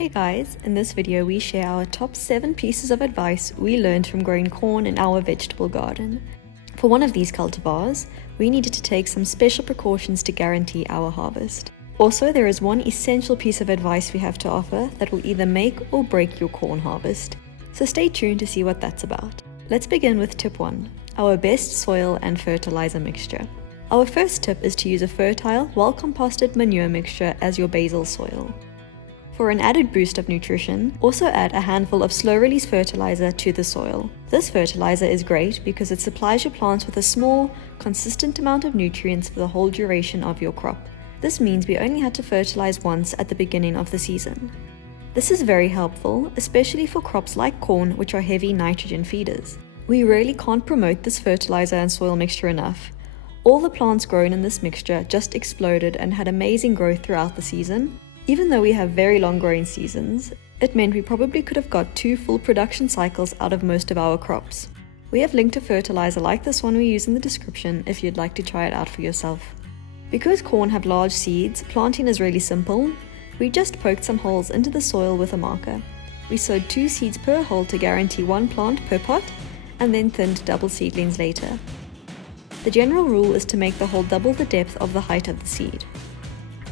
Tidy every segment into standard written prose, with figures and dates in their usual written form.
Hey guys, in this video we share our top 7 pieces of advice we learned from growing corn in our vegetable garden. For one of these cultivars, we needed to take some special precautions to guarantee our harvest. Also, there is one essential piece of advice we have to offer that will either make or break your corn harvest. So stay tuned to see what that's about. Let's begin with tip 1, our best soil and fertilizer mixture. Our first tip is to use a fertile, well-composted manure mixture as your basal soil. For an added boost of nutrition, also add a handful of slow-release fertilizer to the soil. This fertilizer is great because it supplies your plants with a small, consistent amount of nutrients for the whole duration of your crop. This means we only had to fertilize once at the beginning of the season. This is very helpful, especially for crops like corn, which are heavy nitrogen feeders. We really can't promote this fertilizer and soil mixture enough. All the plants grown in this mixture just exploded and had amazing growth throughout the season. Even though we have very long growing seasons, it meant we probably could have got 2 full production cycles out of most of our crops. We have linked a fertilizer like this one we use in the description if you'd like to try it out for yourself. Because corn have large seeds, planting is really simple. We just poked some holes into the soil with a marker. We sowed 2 seeds per hole to guarantee 1 plant per pot, and then thinned double seedlings later. The general rule is to make the hole double the depth of the height of the seed.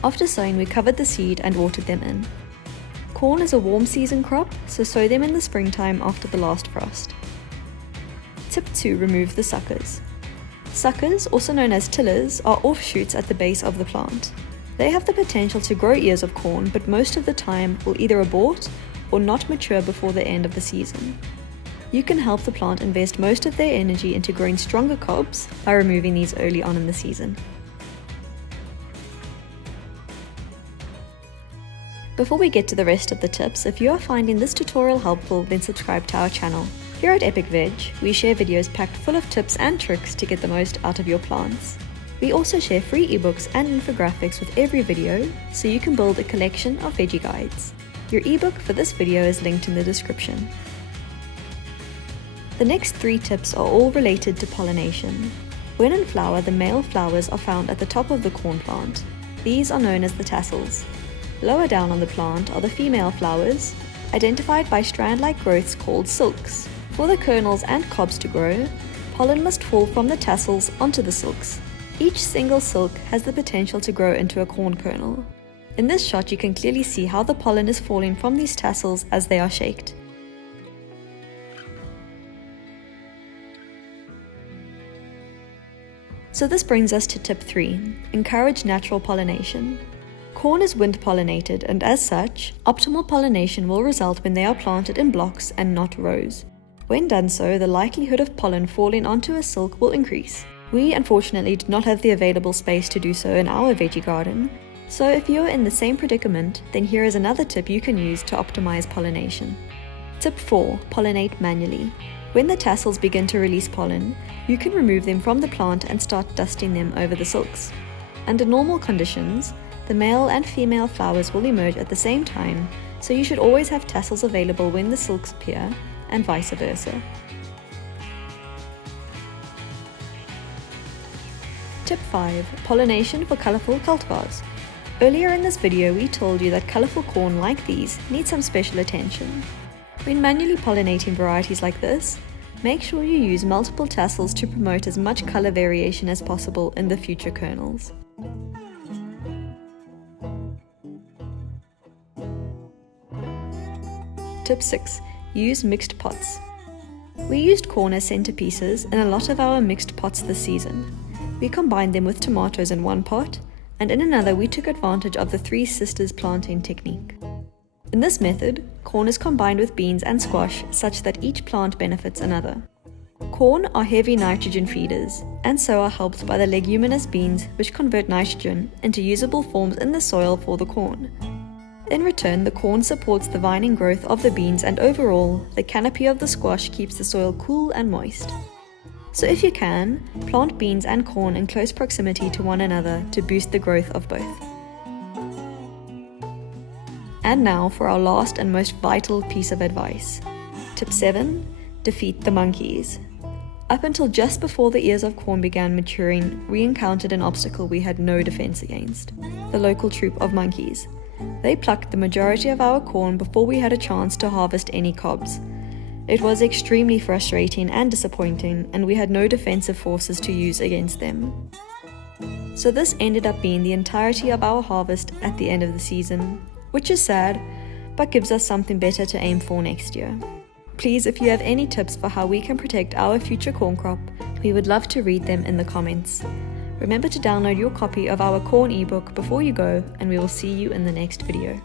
After sowing, we covered the seed and watered them in. Corn is a warm season crop, so sow them in the springtime after the last frost. Tip 2, remove the suckers. Suckers, also known as tillers, are offshoots at the base of the plant. They have the potential to grow ears of corn, but most of the time will either abort or not mature before the end of the season. You can help the plant invest most of their energy into growing stronger cobs by removing these early on in the season. Before we get to the rest of the tips, if you are finding this tutorial helpful, then subscribe to our channel. Here at Epic Veg, we share videos packed full of tips and tricks to get the most out of your plants. We also share free ebooks and infographics with every video, so you can build a collection of veggie guides. Your ebook for this video is linked in the description. The next 3 tips are all related to pollination. When in flower, the male flowers are found at the top of the corn plant. These are known as the tassels. Lower down on the plant are the female flowers, identified by strand-like growths called silks. For the kernels and cobs to grow, pollen must fall from the tassels onto the silks. Each single silk has the potential to grow into a corn kernel. In this shot, you can clearly see how the pollen is falling from these tassels as they are shaked. So this brings us to tip 3, encourage natural pollination. Corn is wind pollinated, and as such, optimal pollination will result when they are planted in blocks and not rows. When done so, the likelihood of pollen falling onto a silk will increase. We unfortunately did not have the available space to do so in our veggie garden, so if you are in the same predicament, then here is another tip you can use to optimize pollination. Tip 4, pollinate manually. When the tassels begin to release pollen, you can remove them from the plant and start dusting them over the silks. Under normal conditions, the male and female flowers will emerge at the same time, so you should always have tassels available when the silks appear, and vice versa. Tip 5, pollination for colorful cultivars. Earlier in this video, we told you that colorful corn like these need some special attention. When manually pollinating varieties like this, make sure you use multiple tassels to promote as much color variation as possible in the future kernels. Tip 6, use mixed pots. We used corn as centerpieces in a lot of our mixed pots this season. We combined them with tomatoes in one pot, and in another we took advantage of the 3 sisters planting technique. In this method, corn is combined with beans and squash such that each plant benefits another. Corn are heavy nitrogen feeders, and so are helped by the leguminous beans, which convert nitrogen into usable forms in the soil for the corn. In return, the corn supports the vining growth of the beans, and overall, the canopy of the squash keeps the soil cool and moist. So if you can, plant beans and corn in close proximity to one another to boost the growth of both. And now for our last and most vital piece of advice. Tip 7, defeat the monkeys. Up until just before the ears of corn began maturing, we encountered an obstacle we had no defense against: the local troop of monkeys. They plucked the majority of our corn before we had a chance to harvest any cobs. It was extremely frustrating and disappointing, and we had no defensive forces to use against them. So this ended up being the entirety of our harvest at the end of the season, which is sad, but gives us something better to aim for next year. Please, if you have any tips for how we can protect our future corn crop, we would love to read them in the comments. Remember to download your copy of our corn ebook before you go, and we will see you in the next video.